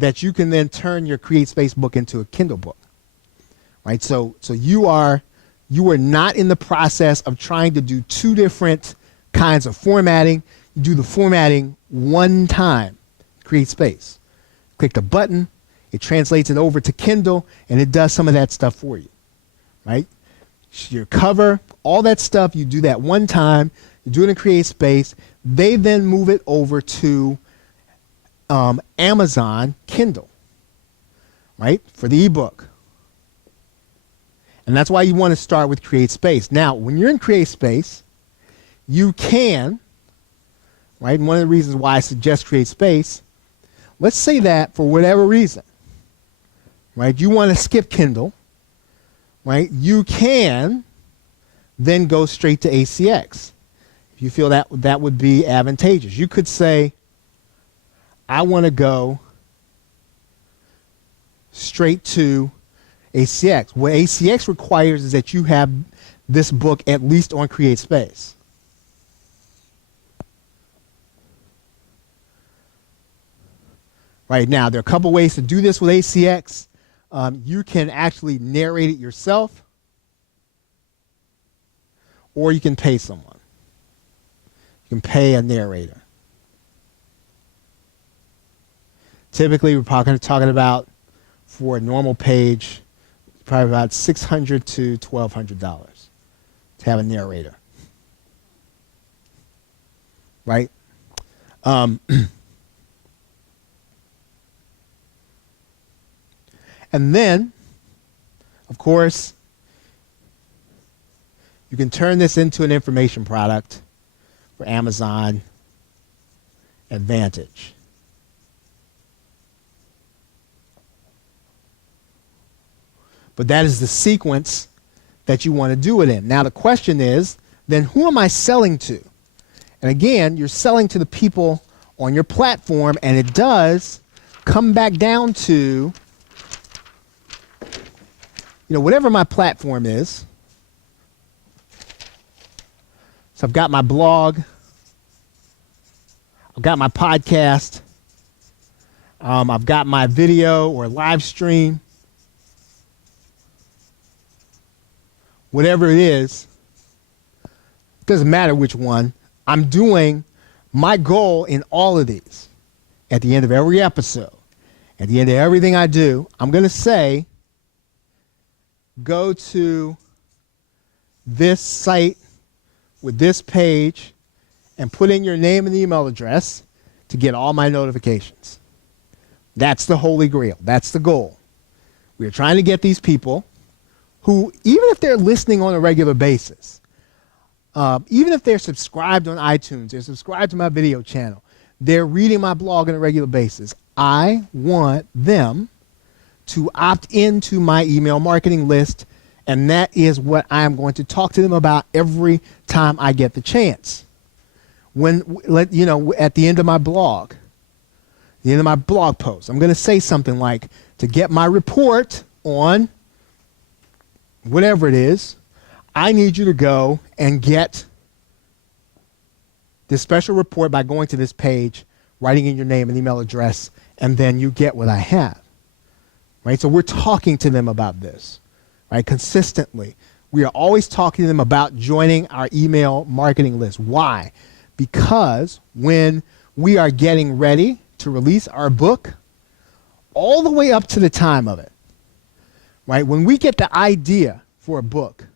that you can then turn your CreateSpace book into a Kindle book, right? So you are not in the process of trying to do two different kinds of formatting. You do the formatting one time, CreateSpace. Click the button, it translates it over to Kindle, and it does some of that stuff for you, right? Your cover, all that stuff, you do that one time, you do it in CreateSpace. They then move it over to Amazon Kindle, right, for the ebook. And that's why you want to start with CreateSpace. Now, when you're in CreateSpace, you can, right, and one of the reasons why I suggest CreateSpace, let's say that for whatever reason, right, you want to skip Kindle, right, you can then go straight to ACX. If you feel that would be advantageous. You could say, I want to go straight to ACX. What ACX requires is that you have this book at least on CreateSpace. Right now, there are a couple ways to do this with ACX. You can actually narrate it yourself, or you can pay someone. You can pay a narrator. Typically, we're talking about, for a normal page, probably about $600 to $1,200 to have a narrator, right? And then, of course, you can turn this into an information product for Amazon Advantage. But that is the sequence that you want to do it in. Now the question is, then who am I selling to? And again, you're selling to the people on your platform, and it does come back down to, whatever my platform is. So I've got my blog, I've got my podcast, I've got my video or live stream. Whatever it is, it doesn't matter which one. I'm doing my goal in all of these. At the end of every episode, at the end of everything I do, I'm going to say, go to this site with this page and put in your name and email address to get all my notifications. That's the holy grail. That's the goal. We are trying to get these people who, even if they're listening on a regular basis, even if they're subscribed on iTunes, they're subscribed to my video channel, they're reading my blog on a regular basis, I want them to opt into my email marketing list, and that is what I'm going to talk to them about every time I get the chance. At the end of my blog, the end of my blog post, I'm going to say something like, to get my report on whatever it is, I need you to go and get this special report by going to this page, writing in your name and email address, and then you get what I have. Right? So we're talking to them about this, right? Consistently. We are always talking to them about joining our email marketing list. Why? Because when we are getting ready to release our book, all the way up to the time of it, right? When we get the idea for a book,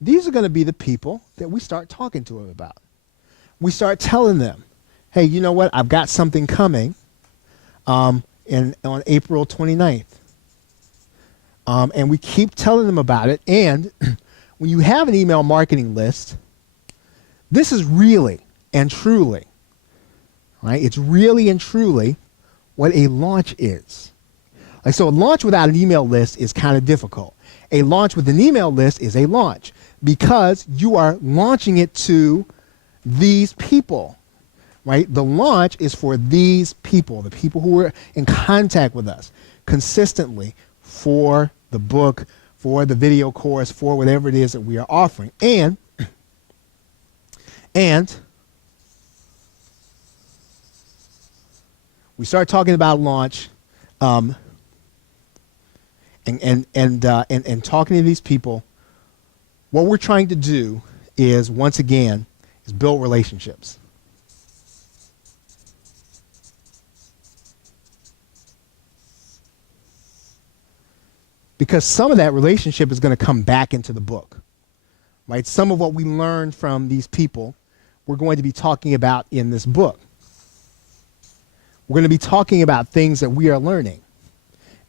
these are going to be the people that we start talking to them about. We start telling them, hey, you know what? I've got something coming on April 29th. And we keep telling them about it. And when you have an email marketing list, this is really and truly, right? It's really and truly what a launch is. Like, so a launch without an email list is kind of difficult. A launch with an email list is a launch because you are launching it to these people, right? The launch is for these people, the people who are in contact with us consistently for the book, for the video course, for whatever it is that we are offering. And we start talking about launch. Um, and talking to these people, what we're trying to do is, once again, is build relationships. Because some of that relationship is going to come back into the book, right? Some of what we learned from these people, we're going to be talking about in this book. We're going to be talking about things that we are learning.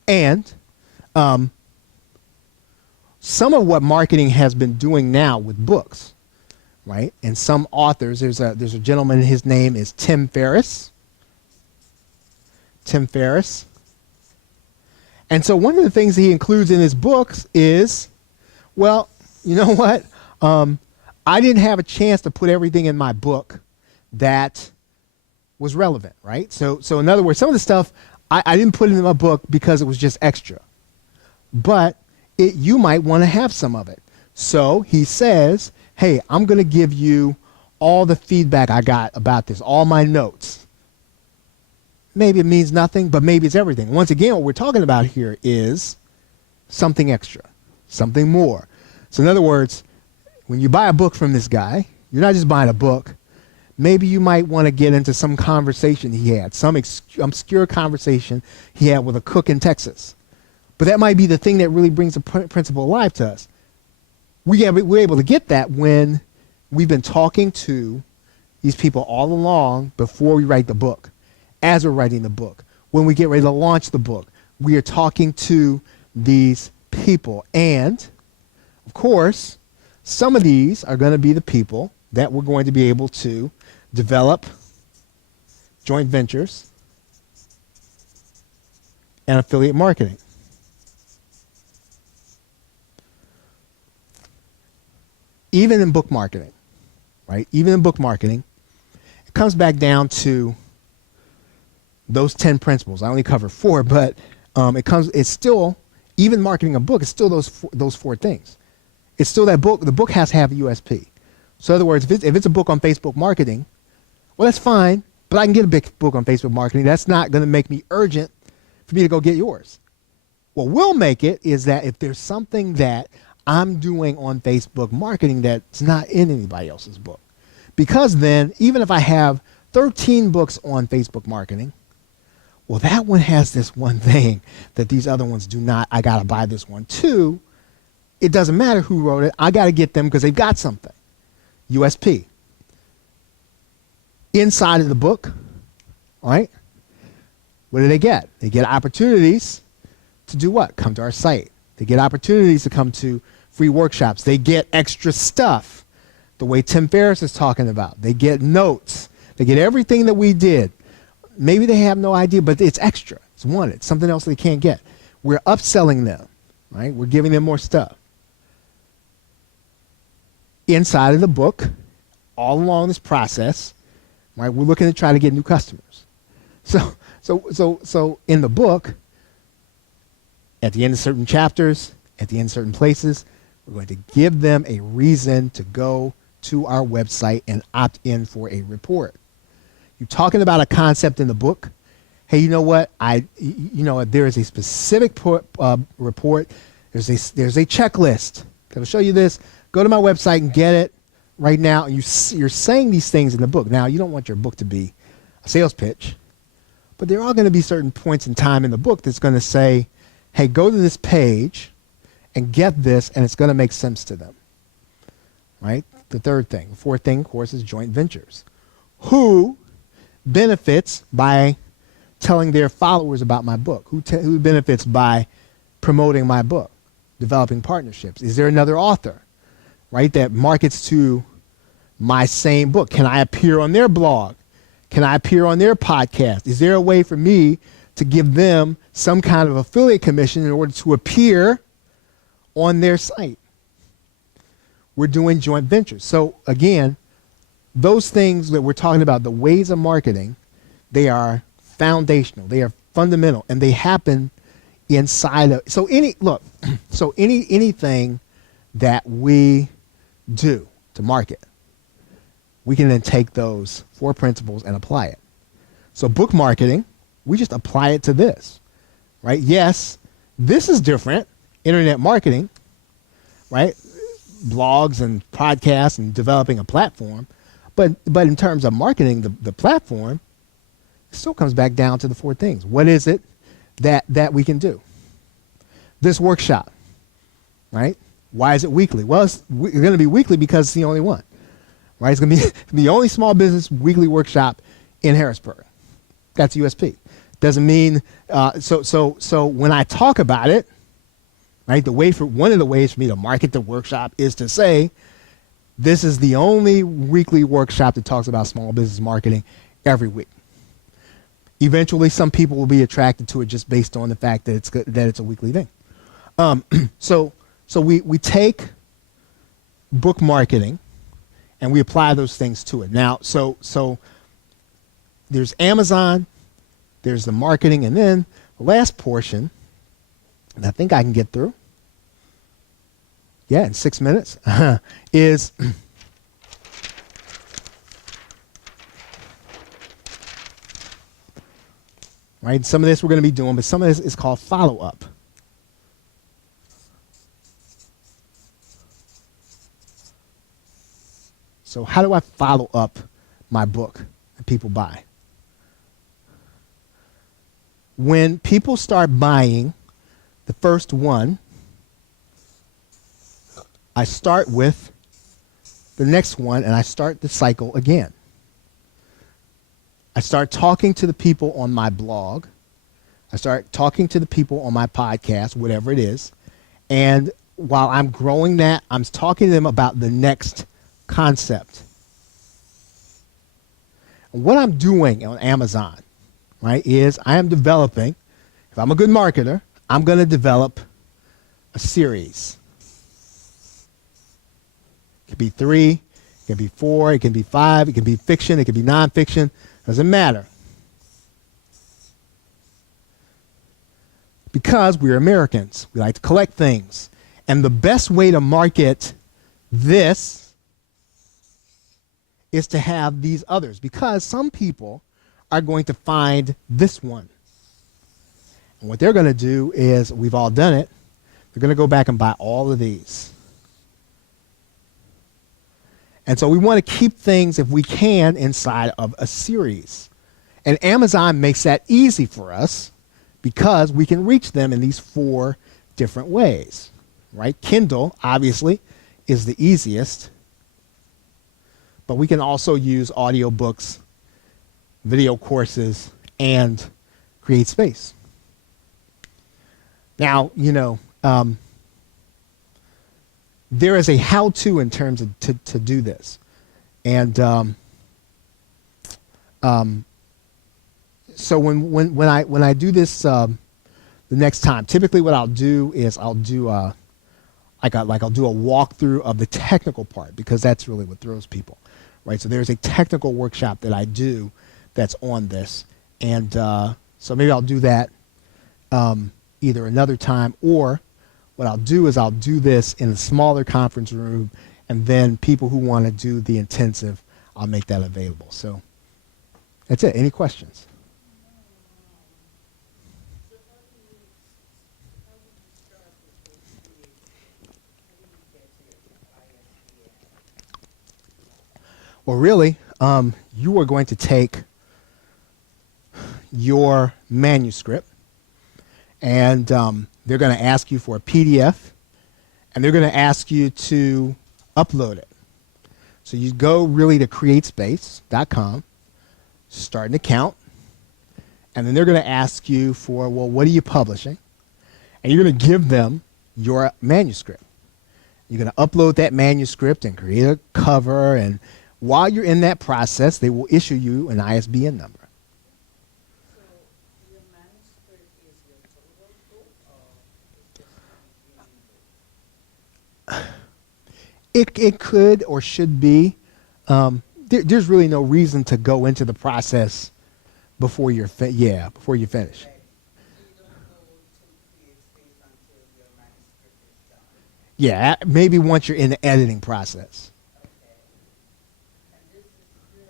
And some of what marketing has been doing now with books, right? And some authors, there's a gentleman, his name is Tim Ferriss. Tim Ferriss. And so one of the things he includes in his books is, well, you know what? I didn't have a chance to put everything in my book that was relevant, right? So in other words, some of the stuff I didn't put in my book because it was just extra. But you might want to have some of it. So he says, hey, I'm going to give you all the feedback I got about this, all my notes. Maybe it means nothing, but maybe it's everything. Once again, what we're talking about here is something extra, something more. So in other words, when you buy a book from this guy, you're not just buying a book. Maybe you might want to get into some conversation he had, some obscure conversation he had with a cook in Texas. But that might be the thing that really brings the principle alive to us. We're able to get that when we've been talking to these people all along before we write the book. As we're writing the book, when we get ready to launch the book, we are talking to these people. And, of course, some of these are going to be the people that we're going to be able to develop joint ventures and affiliate marketing. Even in book marketing, right? Even in book marketing, it comes back down to those 10 principles. I only cover 4, but it's still, even marketing a book, it's still those 4 things. It's still that book. The book has to have a USP. So in other words, if it's a book on Facebook marketing, well, that's fine, but I can get a big book on Facebook marketing. That's not going to make me urgent for me to go get yours. What will make it is that if there's something that I'm doing on Facebook marketing that's not in anybody else's book, because then even if I have 13 books on Facebook marketing, well, that one has this one thing that these other ones do not. I got to buy this one too. It doesn't matter who wrote it. I got to get them because they've got something. USP. Inside of the book, all right, what do they get? They get opportunities to do what? Come to our site. They get opportunities to come to free workshops. They get extra stuff, the way Tim Ferriss is talking about. They get notes. They get everything that we did. Maybe they have no idea, but it's extra. It's wanted. It's something else they can't get. We're upselling them, right? We're giving them more stuff. Inside of the book, all along this process, right, we're looking to try to get new customers. So in the book, at the end of certain chapters, at the end of certain places, we're going to give them a reason to go to our website and opt in for a report. You're talking about a concept in the book. Hey, you know what? There is a specific report. There's a checklist that'll show you this. Go to my website and get it right now. And you're saying these things in the book. Now, you don't want your book to be a sales pitch, but there are going to be certain points in time in the book that's going to say, hey, go to this page and get this, and it's going to make sense to them, right? The third thing. The fourth thing, of course, is joint ventures. Who benefits by telling their followers about my book? Who benefits by promoting my book, developing partnerships? Is there another author, right, that markets to my same book? Can I appear on their blog? Can I appear on their podcast? Is there a way for me to give them some kind of affiliate commission in order to appear on their site? We're doing joint ventures. So again, those things that we're talking about, the ways of marketing, they are foundational, they are fundamental, and they happen inside of, anything that we do to market, we can then take those 4 principles and apply it. So book marketing, we just apply it to this. right? Yes, this is different, internet marketing, right? Blogs and podcasts and developing a platform. But in terms of marketing the platform, it still comes back down to the four things. What is it that we can do? This workshop, right? Why is it weekly? Well, it's going to be weekly because it's the only one, right? It's going to be the only small business weekly workshop in Harrisburg. That's USP. Doesn't mean so when I talk about it, right? One of the ways for me to market the workshop is to say, this is the only weekly workshop that talks about small business marketing every week. Eventually, some people will be attracted to it just based on the fact that it's a weekly thing. So we take book marketing and we apply those things to it. Now, so there's Amazon, there's the marketing, and then the last portion, and I think I can get through, in 6 minutes, is right. Some of this we're going to be doing, but some of this is called follow-up. So how do I follow up my book that people buy? When people start buying the first one, I start with the next one and I start the cycle again. I start talking to the people on my blog. I start talking to the people on my podcast, whatever it is. And while I'm growing that, I'm talking to them about the next concept. And what I'm doing on Amazon, right, is I am developing, if I'm a good marketer, I'm going to develop a series. It could be 3, it can be 4, it can be 5, it can be fiction, it can be nonfiction, doesn't matter. Because we're Americans, we like to collect things. And the best way to market this is to have these others, because some people are going to find this one. And what they're going to do is, we've all done it, they're going to go back and buy all of these. And so we want to keep things, if we can, inside of a series. And Amazon makes that easy for us because we can reach them in these 4 different ways, right? Kindle, obviously, is the easiest. But we can also use audiobooks, video courses, and create space. Now, there is a how-to in terms of to do this. And so when I do this the next time, typically what I'll do is I'll do a walkthrough of the technical part, because that's really what throws people, right? So there's a technical workshop that I do that's on this, and so maybe I'll do that either another time, or what I'll do is I'll do this in a smaller conference room, and then people who want to do the intensive, I'll make that available. So that's it. Any questions? Well, really, you are going to take your manuscript, and they're going to ask you for a PDF, and they're going to ask you to upload it. So you go really to createspace.com, start an account, and then they're going to ask you for, well, what are you publishing? And you're going to give them your manuscript. You're going to upload that manuscript and create a cover, and while you're in that process, they will issue you an ISBN number. So your manuscript is your total book, or it's just the beginning book? It could or should be. There's really no reason to go into the process before you're before you finish. Right. So you don't go to create space until your manuscript is done. Yeah, maybe once you're in the editing process. Okay. And this is you're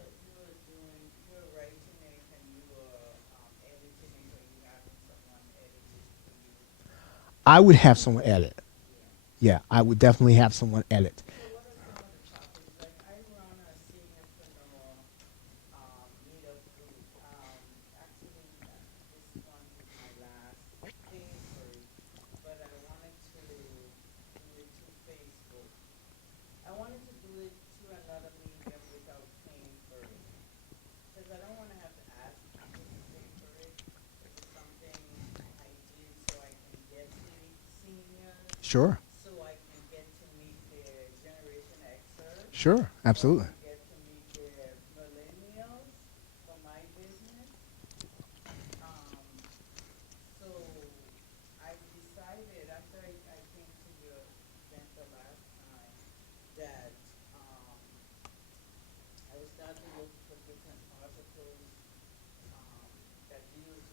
writing it and you're editing it, or you having someone edit it I would have someone edit. Yeah. Yeah, I would definitely have someone edit. So what are some of the topics? Like I run a seniorpreneur meetup group. Actually, this one is my last paying for it, but I wanted to do it through Facebook. I wanted to do it through another medium without paying for it. Because I don't want to have to ask people to pay for it. Because it's something I did so I can get to the seniors, Sure. so I can get to meet their Generation Xers, Sure. so I Absolutely. can get to meet their millennials for my business. Um, so I decided after I came to your event the last time that I would start to look for different articles that deals